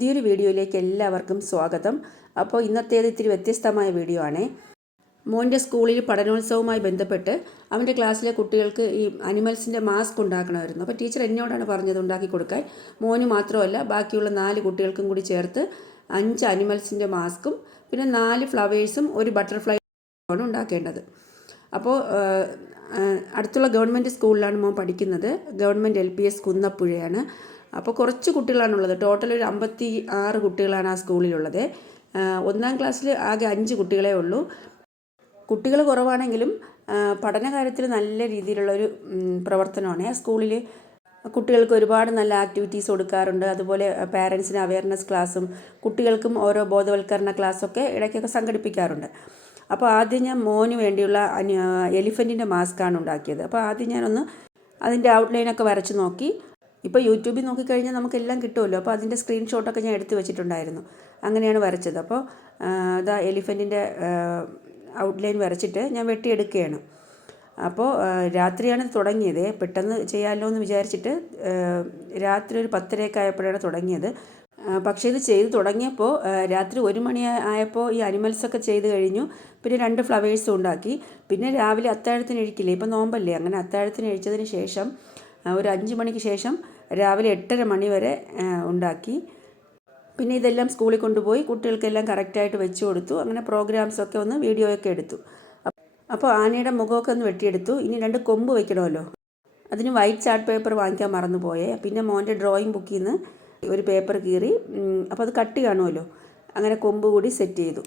പുതിയൊരു വീഡിയോയിലേക്ക് എല്ലാവർക്കും സ്വാഗതം. അപ്പോൾ ഇന്നത്തേത് ഇത്തിരി വ്യത്യസ്തമായ വീഡിയോ ആണേ. മോന്റെ സ്കൂളിൽ പഠനോത്സവവുമായി ബന്ധപ്പെട്ട് അവന്റെ ക്ലാസ്സിലെ കുട്ടികൾക്ക് ഈ അനിമൽസിന്റെ മാസ്ക് ഉണ്ടാക്കണമായിരുന്നു. അപ്പോൾ ടീച്ചർ എന്നോടാണ് പറഞ്ഞത് ഉണ്ടാക്കി കൊടുക്കാൻ. മോന് മാത്രമല്ല ബാക്കിയുള്ള നാല് കുട്ടികൾക്കും കൂടി ചേർത്ത് അഞ്ച് അനിമൽസിന്റെ മാസ്കും പിന്നെ നാല് ഫ്ലവേഴ്സും ഒരു ബട്ടർഫ്ലൈ ആണ് ഉണ്ടാക്കേണ്ടത്. അപ്പോൾ അടുത്തുള്ള ഗവൺമെന്റ് സ്കൂളിലാണ് മോൻ പഠിക്കുന്നത്. ഗവൺമെന്റ് എൽ പി എസ് കുന്നപ്പുഴയാണ്. അപ്പോൾ കുറച്ച് കുട്ടികളാണുള്ളത്. ടോട്ടൽ ഒരു അമ്പത്തി ആറ് കുട്ടികളാണ് ആ സ്കൂളിലുള്ളത്. ഒന്നാം ക്ലാസ്സിൽ ആകെ അഞ്ച് കുട്ടികളെ ഉള്ളൂ. കുട്ടികൾ കുറവാണെങ്കിലും പഠന കാര്യത്തിൽ നല്ല രീതിയിലുള്ള ഒരു പ്രവർത്തനമാണ്. ആ സ്കൂളിൽ കുട്ടികൾക്ക് ഒരുപാട് നല്ല ആക്ടിവിറ്റീസ് കൊടുക്കാറുണ്ട്. അതുപോലെ പാരൻസിന് അവയർനെസ് ക്ലാസ്സും കുട്ടികൾക്കും ഓരോ ബോധവൽക്കരണ ക്ലാസ്സൊക്കെ ഇടയ്ക്കൊക്കെ സംഘടിപ്പിക്കാറുണ്ട്. അപ്പോൾ ആദ്യം ഞാൻ മോന് വേണ്ടിയുള്ള എലിഫന്റിന്റെ മാസ്കാണ് ഉണ്ടാക്കിയത്. അപ്പോൾ ആദ്യം ഞാനൊന്ന് അതിന്റെ ഔട്ട്ലൈനൊക്കെ വരച്ച് നോക്കി. ഇപ്പോൾ യൂട്യൂബിൽ നോക്കിക്കഴിഞ്ഞാൽ നമുക്കെല്ലാം കിട്ടുമല്ലോ. അപ്പോൾ അതിന്റെ സ്ക്രീൻഷോട്ടൊക്കെ ഞാൻ എടുത്തു വെച്ചിട്ടുണ്ടായിരുന്നു. അങ്ങനെയാണ് വരച്ചത്. അപ്പോൾ ഇതാ എലിഫന്റിന്റെ ഔട്ട്ലൈൻ വരച്ചിട്ട് ഞാൻ വെട്ടിയെടുക്കുകയാണ്. അപ്പോൾ രാത്രിയാണ് തുടങ്ങിയത്. പെട്ടെന്ന് ചെയ്യാമല്ലോ എന്ന് വിചാരിച്ചിട്ട് രാത്രി ഒരു പത്തരയൊക്കെ ആയപ്പോഴാണ് തുടങ്ങിയത്. പക്ഷേ ഇത് ചെയ്ത് തുടങ്ങിയപ്പോൾ രാത്രി ഒരു മണി ആയപ്പോൾ ഈ അനിമൽസൊക്കെ ചെയ്ത് കഴിഞ്ഞു. പിന്നെ രണ്ട് ഫ്ലവേഴ്സും ഉണ്ടാക്കി. പിന്നെ രാവിലെ അത്താഴത്തിന് എഴിക്കില്ലേ ഇപ്പോൾ നോമ്പല്ലേ? അങ്ങനെ അത്താഴത്തിന് എഴിച്ചതിന് ശേഷം ഒരു അഞ്ച് മണിക്ക് ശേഷം രാവിലെ എട്ടര മണി വരെ ഉണ്ടാക്കി. പിന്നെ ഇതെല്ലാം സ്കൂളിൽ കൊണ്ടുപോയി കുട്ടികൾക്കെല്ലാം കറക്റ്റായിട്ട് വെച്ച് കൊടുത്തു. അങ്ങനെ പ്രോഗ്രാംസൊക്കെ ഒന്ന് വീഡിയോയൊക്കെ എടുത്തു. അപ്പോൾ ആനയുടെ മുഖമൊക്കെ ഒന്ന് വെട്ടിയെടുത്തു. ഇനി രണ്ട് കൊമ്പ് വെക്കണമല്ലോ. അതിന് വൈറ്റ് ചാർട്ട് പേപ്പർ വാങ്ങിക്കാൻ മറന്നുപോയേ. പിന്നെ മോന്റെ ഡ്രോയിങ് ബുക്കിൽ നിന്ന് ഒരു പേപ്പർ കീറി അപ്പോൾ അത് കട്ട് കാണുമല്ലോ. അങ്ങനെ കൊമ്പ് കൂടി സെറ്റ് ചെയ്തു.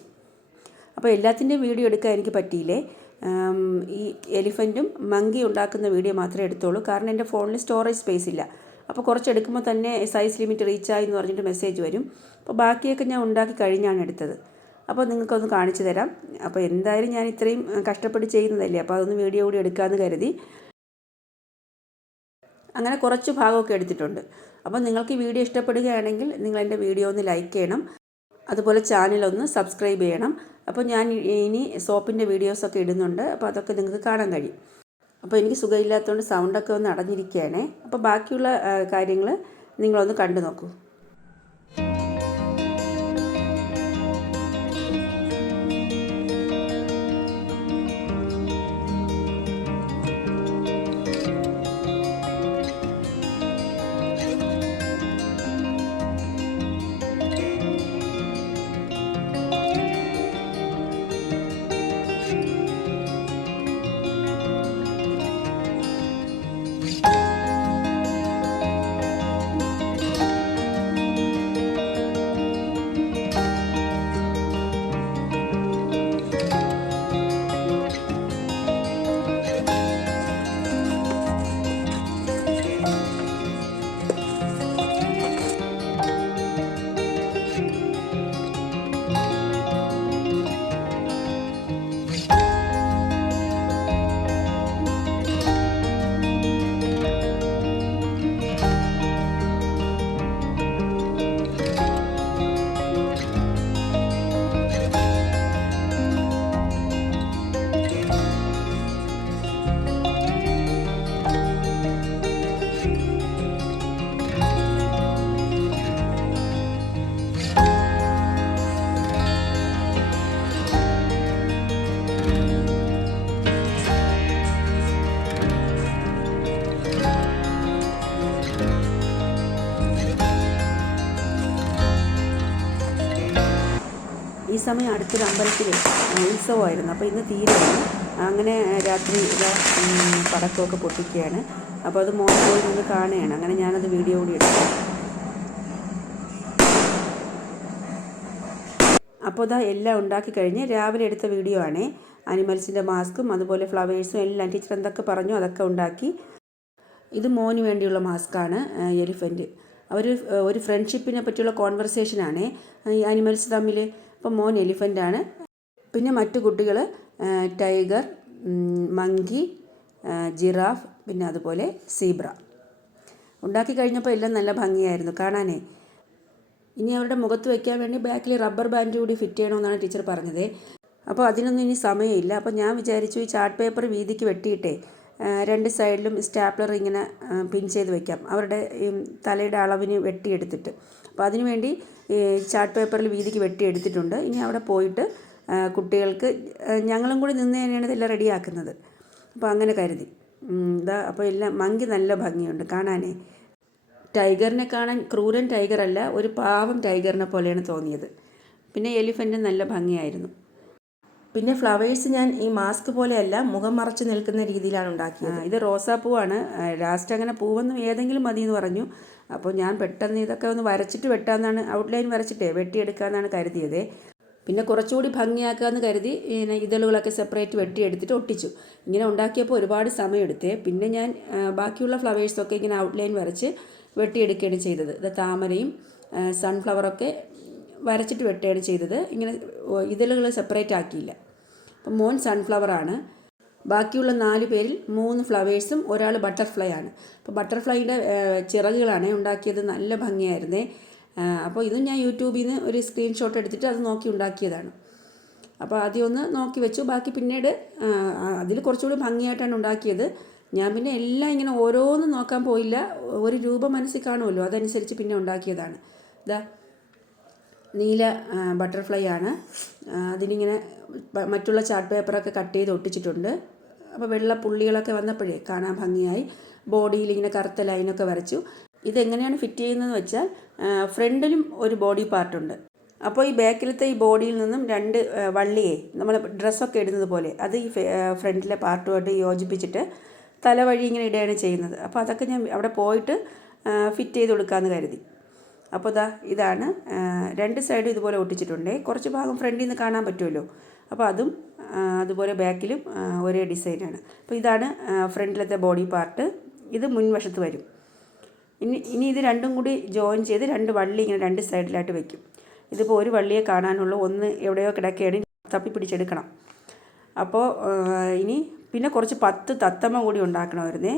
അപ്പോൾ എല്ലാത്തിന്റെയും വീഡിയോ എടുക്കാൻ എനിക്ക് പറ്റിയില്ലേ? ഈ എലിഫന്റും മങ്കി ഉണ്ടാക്കുന്ന വീഡിയോ മാത്രമേ എടുത്തുള്ളൂ. കാരണം എന്റെ ഫോണിൽ സ്റ്റോറേജ് സ്പേസ് ഇല്ല. അപ്പോൾ കുറച്ച് എടുക്കുമ്പോൾ തന്നെ സൈസ് ലിമിറ്റ് റീച്ചായി എന്ന് പറഞ്ഞിട്ട് മെസ്സേജ് വരും. അപ്പോൾ ബാക്കിയൊക്കെ ഞാൻ ഉണ്ടാക്കി കഴിഞ്ഞാണ് എടുത്തത്. അപ്പോൾ നിങ്ങൾക്കൊന്ന് കാണിച്ചു തരാം. അപ്പോൾ എന്തായാലും ഞാൻ ഇത്രയും കഷ്ടപ്പെട്ട് ചെയ്യുന്നതല്ലേ? അപ്പോൾ അതൊന്ന് വീഡിയോ കൂടി എടുക്കാമെന്ന് കരുതി. അങ്ങനെ കുറച്ച് ഭാഗമൊക്കെ എടുത്തിട്ടുണ്ട്. അപ്പോൾ നിങ്ങൾക്ക് ഈ വീഡിയോ ഇഷ്ടപ്പെടുകയാണെങ്കിൽ നിങ്ങൾ എന്റെ വീഡിയോ ഒന്ന് ലൈക്ക് ചെയ്യണം. അതുപോലെ ചാനലൊന്ന് സബ്സ്ക്രൈബ് ചെയ്യണം. അപ്പോൾ ഞാൻ ഇനി സോപ്പിന്റെ വീഡിയോസൊക്കെ ഇടുന്നുണ്ട്. അപ്പോൾ അതൊക്കെ നിങ്ങൾക്ക് കാണാൻ കഴിയും. അപ്പോൾ എനിക്ക് സുഖമില്ലാത്തതുകൊണ്ട് സൗണ്ടൊക്കെ ഒന്ന് അടഞ്ഞിരിക്കുകയാണേ. അപ്പോൾ ബാക്കിയുള്ള കാര്യങ്ങൾ നിങ്ങളൊന്ന് കണ്ടു നോക്കൂ. സമയം അടുത്തൊരു അമ്പലത്തിൽ ഉത്സവമായിരുന്നു. അപ്പോൾ ഇന്ന് തീരാണ് അങ്ങനെ രാത്രി പടക്കമൊക്കെ പൊട്ടിക്കുകയാണ്. അപ്പോൾ അത് മോൻ നിന്ന് കാണുകയാണ്. അങ്ങനെ ഞാനത് വീഡിയോ കൂടി എടുത്തു. അപ്പോൾ ഇതാ എല്ലാം ഉണ്ടാക്കി കഴിഞ്ഞ് രാവിലെ എടുത്ത വീഡിയോ ആണ്. അനിമൽസിന്റെ മാസ്കും അതുപോലെ ഫ്ലവേഴ്സും എല്ലാം ടീച്ചർ എന്തൊക്കെ പറഞ്ഞു അതൊക്കെ ഉണ്ടാക്കി. ഇത് മോന് വേണ്ടിയുള്ള മാസ്കാണ് എലിഫന്റ്. അവർ ഒരു ഫ്രണ്ട്ഷിപ്പിനെ പറ്റിയുള്ള കോൺവെർസേഷനാണ്. അനിമൽസ് തമ്മിൽ അപ്പം മോൻ എലിഫന്റാണ്. പിന്നെ മറ്റു കുട്ടികൾ ടൈഗർ മങ്കി ജിറാഫ് പിന്നെ അതുപോലെ സീബ്ര. ഉണ്ടാക്കി കഴിഞ്ഞപ്പോൾ എല്ലാം നല്ല ഭംഗിയായിരുന്നു. കാണാനേ. ഇനി അവരുടെ മുഖത്ത് വയ്ക്കാൻ വേണ്ടി ബാക്കിൽ റബ്ബർ ബാൻഡ് കൂടി ഫിറ്റ് ചെയ്യണമെന്നാണ് ടീച്ചർ പറഞ്ഞത്. അപ്പോൾ അതിനൊന്നും ഇനി സമയമില്ല. അപ്പോൾ ഞാൻ വിചാരിച്ചു ഈ ചാർട്ട് പേപ്പർ വീതിക്ക് വെട്ടിയിട്ടേ രണ്ട് സൈഡിലും സ്റ്റാപ്ലർ ഇങ്ങനെ പിൻ ചെയ്ത് വെക്കാം. അവരുടെ തലയുടെ അളവിന് വെട്ടിയെടുത്തിട്ട്. അപ്പോൾ അതിനുവേണ്ടി ഈ ചാർട്ട് പേപ്പറിൽ വീതിക്ക് വെട്ടിയെടുത്തിട്ടുണ്ട് ഇനി അവിടെ പോയിട്ട് കുട്ടികൾക്ക് ഞങ്ങളും കൂടി നിന്ന് തന്നെയാണ് ഇതെല്ലാം റെഡിയാക്കുന്നത്. അപ്പോൾ അങ്ങനെ കരുതി. ഇതാ അപ്പോൾ എല്ലാം മങ്കി നല്ല ഭംഗിയുണ്ട്. കാണാനേ. ടൈഗറിനെ കാണാൻ ക്രൂരൻ ടൈഗർ അല്ല ഒരു പാവം ടൈഗറിനെ പോലെയാണ് തോന്നിയത്. പിന്നെ എലിഫന്റും നല്ല ഭംഗിയായിരുന്നു. പിന്നെ ഫ്ലവേഴ്സ് ഞാൻ ഈ മാസ്ക് പോലെയല്ല മുഖം മറച്ച് നിൽക്കുന്ന രീതിയിലാണ് ഉണ്ടാക്കിയത്. ഇത് റോസാപ്പൂവാണ്. ലാസ്റ്റ് അങ്ങനെ പൂവൊന്നും ഏതെങ്കിലും മതി എന്ന് പറഞ്ഞു. അപ്പോൾ ഞാൻ പെട്ടെന്ന് ഇതൊക്കെ ഒന്ന് വരച്ചിട്ട് വെട്ടാമെന്നാണ് ഔട്ട്ലൈൻ വരച്ചിട്ടേ വെട്ടിയെടുക്കാമെന്നാണ് കരുതിയത്. പിന്നെ കുറച്ചുകൂടി ഭംഗിയാക്കാമെന്ന് കരുതി ഇങ്ങനെ ഇതളുകളൊക്കെ സെപ്പറേറ്റ് വെട്ടിയെടുത്തിട്ട് ഒട്ടിച്ചു. ഇങ്ങനെ ഉണ്ടാക്കിയപ്പോൾ ഒരുപാട് സമയമെടുത്തേ. പിന്നെ ഞാൻ ബാക്കിയുള്ള ഫ്ലവേഴ്സൊക്കെ ഇങ്ങനെ ഔട്ട്ലൈൻ വരച്ച് വെട്ടിയെടുക്കുകയാണ് ചെയ്തത്. ഇത് താമരയും സൺഫ്ലവറൊക്കെ വരച്ചിട്ട് വെട്ടുകയാണ് ചെയ്തത്. ഇങ്ങനെ ഇതളുകൾ സെപ്പറേറ്റ് ആക്കിയില്ല. അപ്പം മോൻ സൺഫ്ലവറാണ് ബാക്കിയുള്ള നാല് പേരിൽ മൂന്ന് ഫ്ലവേഴ്സും ഒരാൾ ബട്ടർഫ്ലൈ ആണ്. അപ്പോൾ ബട്ടർഫ്ലൈയുടെ ചിറകുകളാണ് ഉണ്ടാക്കിയത്. നല്ല ഭംഗിയായിരുന്നേ. അപ്പോൾ ഇതും ഞാൻ യൂട്യൂബിൽ നിന്ന് ഒരു സ്ക്രീൻഷോട്ട് എടുത്തിട്ട് അത് നോക്കി ഉണ്ടാക്കിയതാണ്. അപ്പോൾ ആദ്യം ഒന്ന് നോക്കി വെച്ചു. ബാക്കി പിന്നീട് അതിൽ കുറച്ചുകൂടി ഭംഗിയായിട്ടാണ് ഉണ്ടാക്കിയത്. ഞാൻ പിന്നെ എല്ലാം ഇങ്ങനെ ഓരോന്നും നോക്കാൻ പോയില്ല. ഒരു രൂപ മനസ്സിൽ കാണുമല്ലോ. അതനുസരിച്ച് പിന്നെ ഉണ്ടാക്കിയതാണ്. ഇതാ നീല ബട്ടർഫ്ലൈ ആണ്. അതിനിങ്ങനെ മറ്റുള്ള ചാർട്ട് പേപ്പറൊക്കെ കട്ട് ചെയ്ത് ഒട്ടിച്ചിട്ടുണ്ട്. അപ്പോൾ വെള്ള പുള്ളികളൊക്കെ വന്നപ്പോഴേ കാണാൻ ഭംഗിയായി. ബോഡിയിൽ ഇങ്ങനെ കറുത്ത ലൈനൊക്കെ വരച്ചു. ഇതെങ്ങനെയാണ് ഫിറ്റ് ചെയ്യുന്നതെന്ന് വെച്ചാൽ ഫ്രണ്ടിലും ഒരു ബോഡി പാർട്ടുണ്ട് അപ്പോൾ ഈ ബാക്കിലത്തെ ഈ ബോഡിയിൽ നിന്നും രണ്ട് വള്ളിയെ നമ്മൾ ഡ്രസ്സൊക്കെ ഇടുന്നത് പോലെ അത് ഈ ഫ്രണ്ടിലെ പാർട്ടുമായിട്ട് യോജിപ്പിച്ചിട്ട് തലവഴി ഇങ്ങനെ ഇടുകയാണ് ചെയ്യുന്നത്. അപ്പോൾ അതൊക്കെ ഞാൻ അവിടെ പോയിട്ട് ഫിറ്റ് ചെയ്ത് കൊടുക്കാമെന്ന് കരുതി. അപ്പോൾ ഇതാ ഇതാണ് രണ്ട് സൈഡും ഇതുപോലെ ഒട്ടിച്ചിട്ടുണ്ട്. കുറച്ച് ഭാഗം ഫ്രണ്ടിൽ നിന്ന് കാണാൻ പറ്റുമല്ലോ. അപ്പോൾ അതും അതുപോലെ ബാക്കിലും ഒരേ ഡിസൈനാണ്. അപ്പോൾ ഇതാണ് ഫ്രണ്ടിലത്തെ ബോഡി പാർട്ട്. ഇത് മുൻവശത്ത് വരും. ഇനി ഇനി ഇത് രണ്ടും കൂടി ജോയിൻ ചെയ്ത് രണ്ട് വള്ളി ഇങ്ങനെ രണ്ട് സൈഡിലായിട്ട് വെക്കും. ഇതിപ്പോൾ ഒരു വള്ളിയെ കാണാനുള്ളൂ. ഒന്ന് എവിടെയോ കിടക്കുകയാണ് തപ്പി പിടിച്ചെടുക്കണം അപ്പോൾ ഇനി പിന്നെ കുറച്ച് പത്ത് തത്തമ്മ കൂടി ഉണ്ടാക്കണമായിരുന്നേ.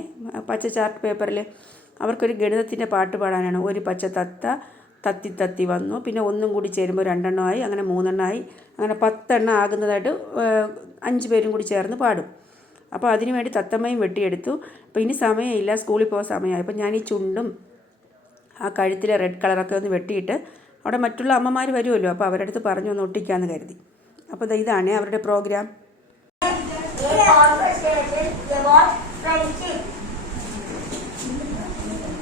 പച്ച ചാർട്ട് പേപ്പറിൽ അവർക്കൊരു ഗണിതത്തിന്റെ പാട്ട് പാടാനാണ്. ഒരു പച്ച തത്ത തത്തി തത്തി വന്നു. പിന്നെ ഒന്നും കൂടി ചേരുമ്പോൾ രണ്ടെണ്ണമായി അങ്ങനെ മൂന്നെണ്ണമായി അങ്ങനെ പത്തെണ്ണം ആകുന്നതായിട്ട് അഞ്ച് പേരും കൂടി ചേർന്ന് പാടും. അപ്പോൾ അതിനു വേണ്ടി തത്തമ്മയും വെട്ടിയെടുത്തു. അപ്പോൾ ഇനി സമയമില്ല സ്കൂളിൽ പോകാൻ സമയമായി. അപ്പോൾ ഞാൻ ഈ ചുണ്ടും ആ കഴുത്തിലെ റെഡ് കളറൊക്കെ ഒന്ന് വെട്ടിയിട്ട് അവിടെ മറ്റുള്ള അമ്മമാർ വരുമല്ലോ. അപ്പോൾ അവരുടെ അടുത്ത് പറഞ്ഞു ഒന്ന് ഒട്ടിക്കാമെന്ന് കരുതി. അപ്പോൾ ഇതാണ് അവരുടെ പ്രോഗ്രാം.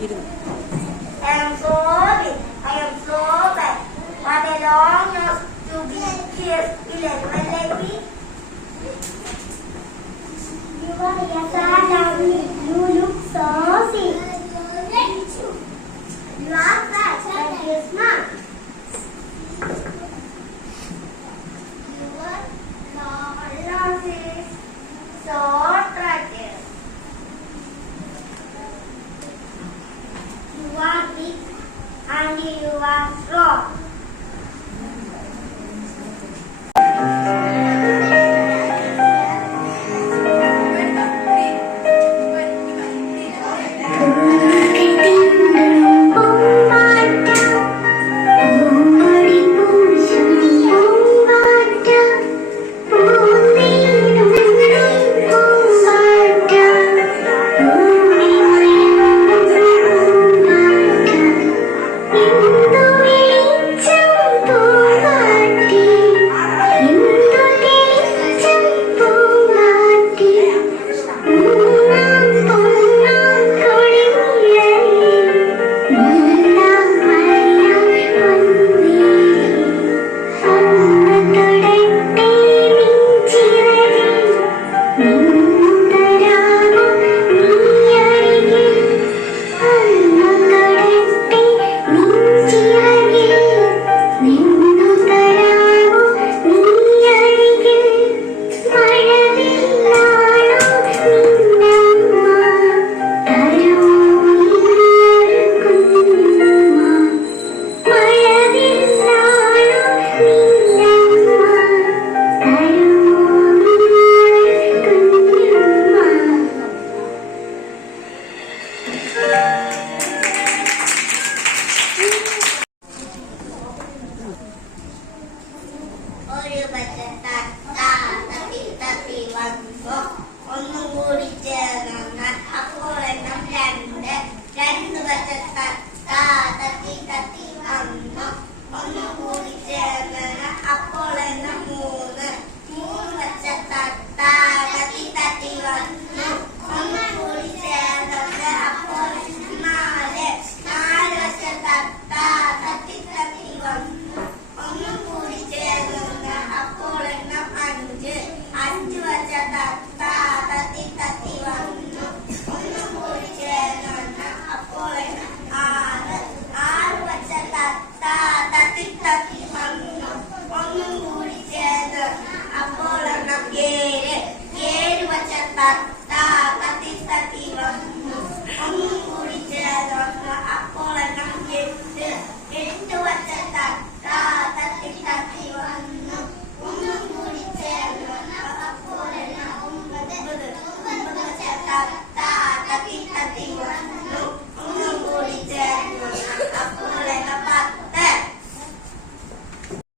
am sorry. I belong to BTS 11, let me and he was wrong.